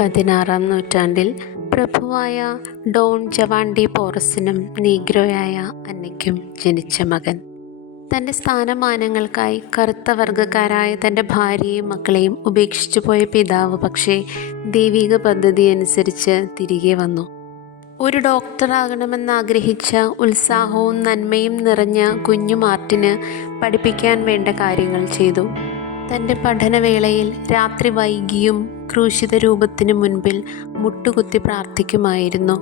പതിനാറാം നൂറ്റാണ്ടിൽ പ്രഭുവായ ഡോൺ ജവാൻഡി പോറസിനും നീഗ്രോയായ അന്നയ്ക്കും ജനിച്ച മകൻ. തന്റെ സ്ഥാനമാനങ്ങൾക്കായി കറുത്ത വർഗക്കാരായ തന്റെ ഭാര്യയും മക്കളെയും ഉപേക്ഷിച്ചു പോയ പിതാവ് പക്ഷേ ദൈവിക പദ്ധതി അനുസരിച്ച് തിരികെ വന്നു. ഒരു ഡോക്ടറാകണമെന്നാഗ്രഹിച്ച ഉത്സാഹവും നന്മയും നിറഞ്ഞ കുഞ്ഞു മാർട്ടിന് പഠിപ്പിക്കാൻ വേണ്ട കാര്യങ്ങൾ ചെയ്തു. തന്റെ പഠനവേളയിൽ രാത്രി വൈകിയും ക്രൂശിത രൂപത്തിന് മുൻപിൽ മുട്ടുകുത്തി പ്രാർത്ഥിക്കുമായിരുന്നു.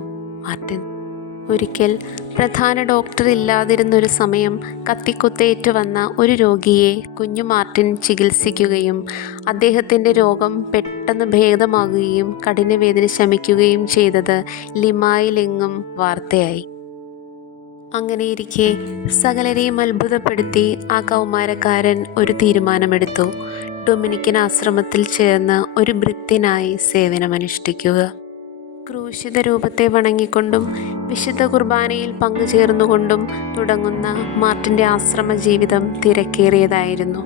മാർട്ടിൻ ഒരിക്കൽ പ്രധാന ഡോക്ടർ ഇല്ലാതിരുന്നൊരു സമയം കത്തിക്കുത്തേറ്റ് വന്ന ഒരു രോഗിയെ കുഞ്ഞു മാർട്ടിൻ ചികിത്സിക്കുകയും അദ്ദേഹത്തിന്റെ രോഗം പെട്ടെന്ന് ഭേദമാകുകയും കഠിനവേദന ശമിക്കുകയും ചെയ്തത് ലിമായിലെങ്ങും വാർത്തയായി. അങ്ങനെയിരിക്കെ സകലരെയും അത്ഭുതപ്പെടുത്തി ആ കൗമാരക്കാരൻ ഒരു തീരുമാനമെടുത്തു. ഡൊമിനിക്കൻ ആശ്രമത്തിൽ ചേർന്ന് ഒരു ഭൃത്യനായി സേവനമനുഷ്ഠിക്കുക. ക്രൂശിത രൂപത്തെ വണങ്ങിക്കൊണ്ടും വിശുദ്ധ കുർബാനയിൽ പങ്കുചേർന്നുകൊണ്ടും തുടങ്ങുന്ന മാർട്ടിന്റെ ആശ്രമ ജീവിതം തിരക്കേറിയതായിരുന്നു.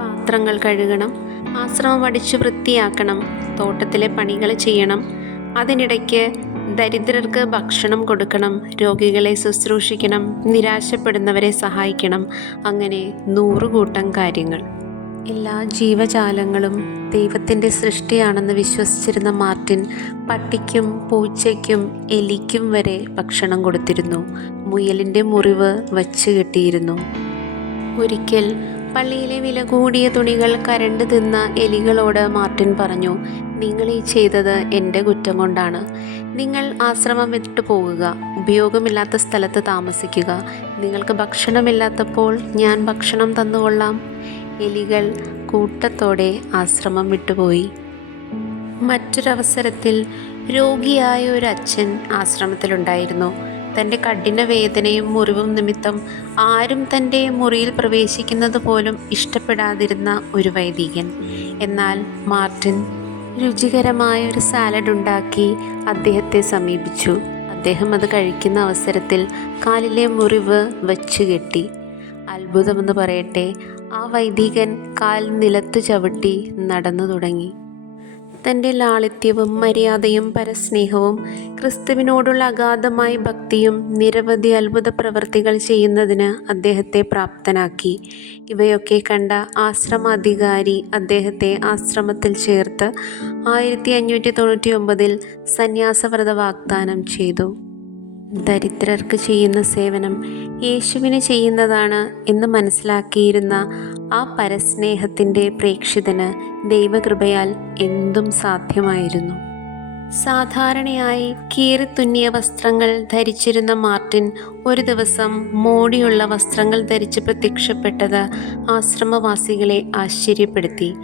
പാത്രങ്ങൾ കഴുകണം ആശ്രമം അടിച്ചു വൃത്തിയാക്കണം തോട്ടത്തിലെ പണികൾ ചെയ്യണം അതിനിടയ്ക്ക് ദരിദ്രർക്ക് ഭക്ഷണം കൊടുക്കണം രോഗികളെ ശുശ്രൂഷിക്കണം നിരാശപ്പെടുന്നവരെ സഹായിക്കണം അങ്ങനെ നൂറുകൂട്ടം കാര്യങ്ങൾ. എല്ലാ ജീവജാലങ്ങളും ദൈവത്തിന്റെ സൃഷ്ടിയാണെന്ന് വിശ്വസിച്ചിരുന്ന മാർട്ടിൻ പട്ടിക്കും പൂച്ചയ്ക്കും എലിക്കും വരെ ഭക്ഷണം കൊടുത്തിരുന്നു. മുയലിന്റെ മുറിവ് വച്ച് കെട്ടിയിരുന്നു. ഒരിക്കൽ പള്ളിയിലെ വില കൂടിയ തുണികൾ കരണ്ട് തിന്ന എലികളോട് മാർട്ടിൻ പറഞ്ഞു നിങ്ങൾ ഈ ചെയ്തത് എന്റെ കുറ്റം കൊണ്ടാണ്. നിങ്ങൾ ആശ്രമം വിട്ടു പോകുക ഉപയോഗമില്ലാത്ത സ്ഥലത്ത് താമസിക്കുക. നിങ്ങൾക്ക് ഭക്ഷണമില്ലാത്തപ്പോൾ ഞാൻ ഭക്ഷണം തന്നുകൊള്ളാം. എലികൾ കൂട്ടത്തോടെ ആശ്രമം വിട്ടുപോയി. മറ്റൊരവസരത്തിൽ രോഗിയായ ഒരു അച്ഛൻ ആശ്രമത്തിലുണ്ടായിരുന്നു. തന്റെ കഠിന വേദനയും മുറിവും നിമിത്തം ആരും തന്റെ മുറിയിൽ പ്രവേശിക്കുന്നത് പോലും ഇഷ്ടപ്പെടാതിരുന്ന ഒരു വൈദികൻ. എന്നാൽ മാർട്ടിൻ രുചികരമായ ഒരു സാലഡ് ഉണ്ടാക്കി അദ്ദേഹത്തെ സമീപിച്ചു. അദ്ദേഹം അത് കഴിക്കുന്ന അവസരത്തിൽ കാലിലെ മുറിവ് വച്ചുകെട്ടി. അത്ഭുതമെന്ന് പറയട്ടെ ആ വൈദികൻ കാൽ നിലത്ത് ചവിട്ടി നടന്നു തുടങ്ങി. തന്റെ ലാളിത്യവും മര്യാദയും പരസ്നേഹവും ക്രിസ്തുവിനോടുള്ള അഗാധമായ ഭക്തിയും നിരവധി അത്ഭുത പ്രവൃത്തികൾ ചെയ്യുന്നതിന് അദ്ദേഹത്തെ പ്രാപ്തനാക്കി. ഇവയൊക്കെ കണ്ട ആശ്രമാധികാരി അദ്ദേഹത്തെ ആശ്രമത്തിൽ ചേർത്ത് ആയിരത്തി അഞ്ഞൂറ്റി തൊണ്ണൂറ്റി ഒമ്പതിൽ സന്യാസവ്രത വാഗ്ദാനം ചെയ്തു. ദരിദ്രർക്ക് ചെയ്യുന്ന സേവനം യേശുവിന് ചെയ്യുന്നതാണ് എന്ന് മനസ്സിലാക്കിയിരുന്ന ആ പരസ്നേഹത്തിന്റെ പ്രേക്ഷിതന് ദൈവകൃപയാൽ എന്തും സാധ്യമായിരുന്നു. സാധാരണയായി കീറിത്തുന്നിയ വസ്ത്രങ്ങൾ ധരിച്ചിരുന്ന മാർട്ടിൻ ഒരു ദിവസം മോടിയുള്ള വസ്ത്രങ്ങൾ ധരിച്ച് പ്രത്യക്ഷപ്പെട്ടത് ആശ്രമവാസികളെ ആശ്ചര്യപ്പെടുത്തി.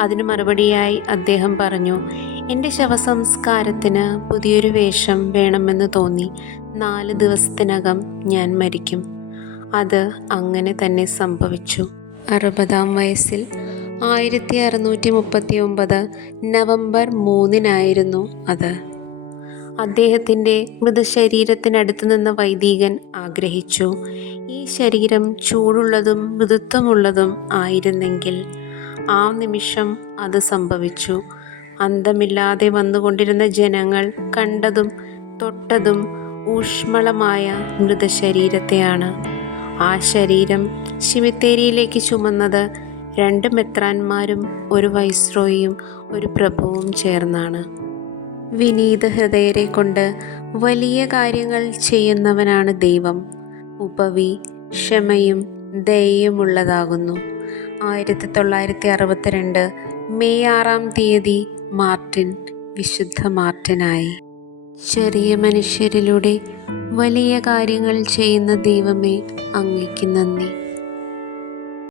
അതിനു മറുപടിയായി അദ്ദേഹം പറഞ്ഞു എന്റെ ശവസംസ്കാരത്തിന് പുതിയൊരു വേഷം വേണമെന്ന് തോന്നി. നാല് ദിവസത്തിനകം ഞാൻ മരിക്കും. അത് അങ്ങനെ തന്നെ സംഭവിച്ചു. അറുപതാം വയസ്സിൽ ആയിരത്തി അറുന്നൂറ്റി മുപ്പത്തി ഒമ്പത് നവംബർ മൂന്നിനായിരുന്നു അത്. അദ്ദേഹത്തിന്റെ മൃതശരീരത്തിനടുത്ത് നിന്ന വൈദികൻ ആഗ്രഹിച്ചു. ഈ ശരീരം ചൂടുള്ളതും മൃദുത്വമുള്ളതും ആയിരുന്നെങ്കിൽ ആ നിമിഷം അത് സംഭവിച്ചു. അന്തമില്ലാതെ വന്നുകൊണ്ടിരുന്ന ജനങ്ങൾ കണ്ടതും തൊട്ടതും ഊഷ്മളമായ മൃതശരീരത്തെയാണ്. ആ ശരീരം ശിമിത്തേരിയിലേക്ക് ചുമന്നത് രണ്ട് മെത്രാന്മാരും ഒരു വൈസ്രോയും ഒരു പ്രഭുവും ചേർന്നാണ്. വിനീത ഹൃദയരെ കൊണ്ട് വലിയ കാര്യങ്ങൾ ചെയ്യുന്നവനാണ് ദൈവം. ഉപവി ക്ഷമയും ദയയുമുള്ളതാകുന്നു. ആയിരത്തി തൊള്ളായിരത്തി അറുപത്തിരണ്ട് മെയ് ആറാം തീയതി മാർട്ടിൻ വിശുദ്ധ മാർട്ടിനായി. ചെറിയ മനുഷ്യരിലൂടെ വലിയ കാര്യങ്ങൾ ചെയ്യുന്ന ദൈവമേ അങ്ങയ്ക്ക് നന്ദി.